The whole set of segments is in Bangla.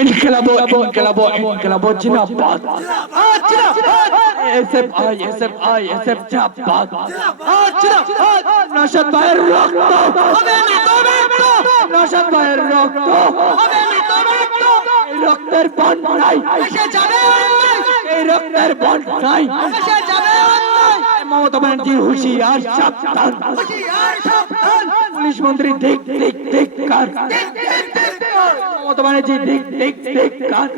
ইনকিলাবো ইনকিলাবো ইনকিলাবো জিন্দাবাদ SF I SF I Naushad ভাইয়ের রক্ত হবে না তবে এই রক্তের বন্ড নাই। এসে এই রক্তের বন্ড নাই। এসে যাবে মমতা ব্যানার্জি হুশিয়ার সাবধান পুলিশ মন্ত্রী দেখ দেখ দেখ কার মমতা ব্যানার্জি দেখ দেখ দেখ কার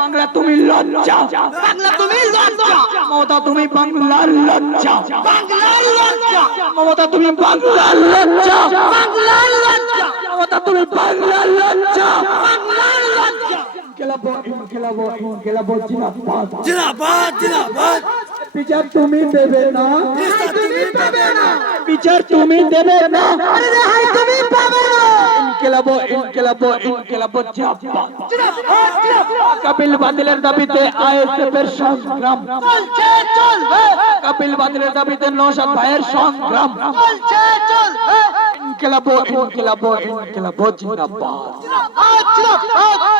বাংলা তুমি লজ্জা বাংলা তুমি লজ্জা মমতা তুমি বাংলার লজ্জা বাংলার লজ্জা মমতা তুমি বাংলার লজ্জা বাংলার লজ্জা মমতা তুমি বাংলার লজ্জা বাংলার লজ্জা ইনকিলাবো ইনকিলাবো ইনকিলাবো জিন্দাবাদ জিন্দাবাদ জিন্দাবাদ বিচার তুমি দেবে না। তুমি পাবে না। বিচার তুমি দেবে না। আরে রেহাই তুমি পাবে না। ইনকিলাবো ইনকিলাবো ইনকিলাবো জিন্দাবাদ কপিল বাতিলের দাবিতে আইএসএফ এর সংগ্রাম। চলছে চলবে। কপিল বাতিলের দাবিতে নৌশাদ ভাইয়ের সংগ্রাম। চলছে চলবে। ইনকিলাবো ইনকিলাবো ইনকিলাবো জিন্দাবাদ।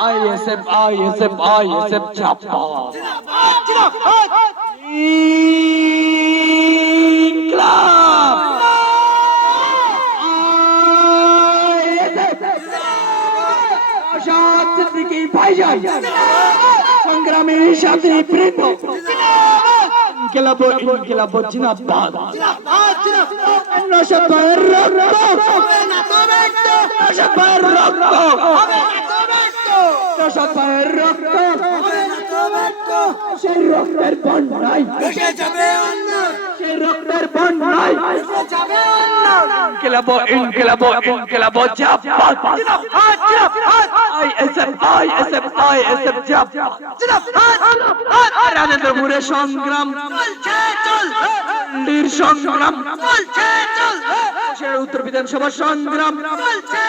আইএসএফ আইএসএফ আইএসএফ জিন্দাবাদ জিন্দাবাদ। ইনকলাব আশাদ সিদ্দিকী ভাইজান সংগ্রামী সাথী বৃন্দ ইনকিলাব ইনকিলাব জিন্দাবাদ জিন্দাবাদ জিন্দাবাদ নশাদ ভাইয়ের রক্ত হবে না সেই রক্তের নাই। যাবে অন্য সেই রক্তের নাই। যাবে অন্য ইনকিলাব ইনকিলাব ইনকিলাব রাজেন্দ্রপুরের সংগ্রাম। চলছে সংগ্রাম। চলছে উত্তর বিধানসভা সংগ্রাম। চলছে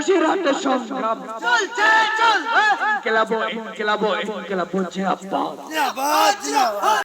বসিরহাটের সংগ্রাম। চলছে চলবে ইনকিলাব ইনকিলাব ইনকিলাব জিন্দাবাদ। জিন্দাবাদ জিন্দাবাদ।